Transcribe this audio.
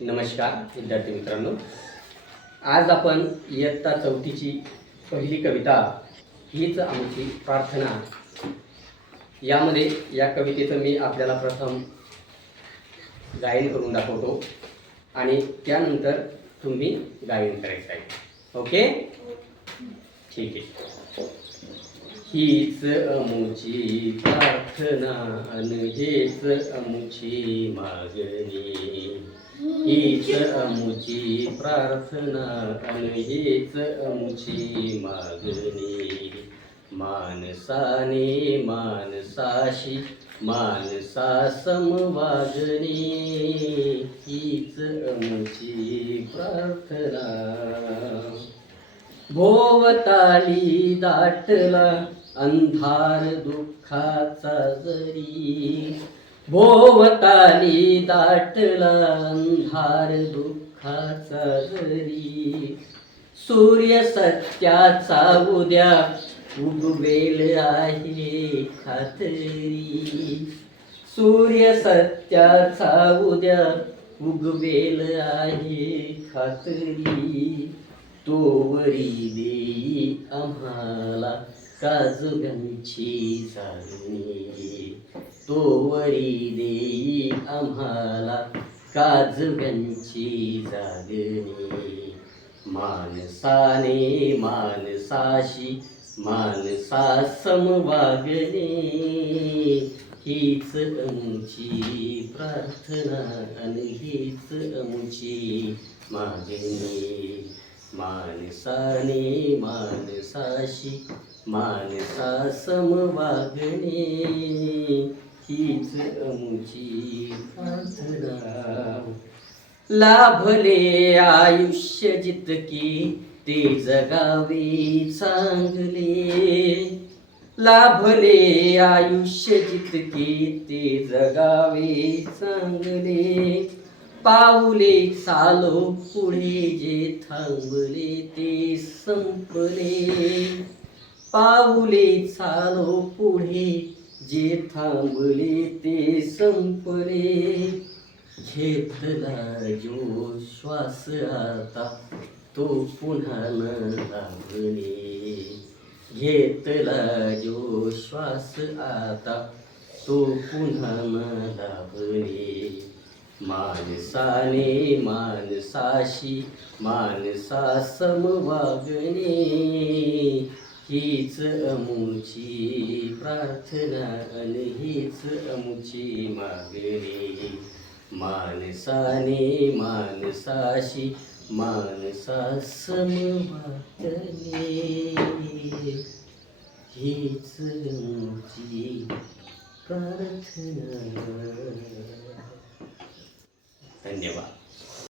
नमस्कार विद्यार्थी मित्रांनो, आज आपण इयत्ता चौथीची पहिली कविता हीच आमची प्रार्थना यामध्ये या कवितेचं मी आपल्याला प्रथम गायन करून दाखवतो आणि त्यानंतर तुम्ही गायन करायचं आहे. ओके, ठीक आहे. हीच अमुची प्रार्थना आणि हेच अमुची मागणी, हीच अमुची प्रार्थना आणि हेच अमुची मागणी. माणसाने माणसाशी माणसा समवागणी, हीच अमुची प्रार्थना. भोवताली दाटला अंधार दुःखाचा जरी, भोवताली दाटला अंधार दुःखाचा जरी. सूर्य सत्याचा उद्या उगवेल आहे खात्री, सूर्य सत्याचा उद्या उगवेल आहे खात्री. तोवरी देई आम्हाला काजव्यांची जागणी, तोवरी देई आम्हाला काजव्यांची जागणी. माणसाने माणसाशी माणसा समवागणे, हीच आमची प्रार्थना आणि हीच आमची मागणी. माणसाने माणसाशी माणसा समवागणे, हीच आमची प्रार्थना. लाभले आयुष्य जितके ते जगावे चांगले, लाभले आयुष्य जितके ते जगावे चांगले. पाऊले चालो पुढे जे थांबले ते संपले, पाऊले चालो पुढे जे थांबले ते संपले. घेतला जो श्वास आता तो पुन्हा न लागणे, घेतला जो श्वास आता तो पुन्हा न लागणे. माणसाने माणसाशी माणसा समवागणे, हीच आमची प्रार्थना आणि हीच आमची मागणी. माणसाने माणसाशी माणसा समवागणे, हीच आमची प्रार्थना. धन्यवाद.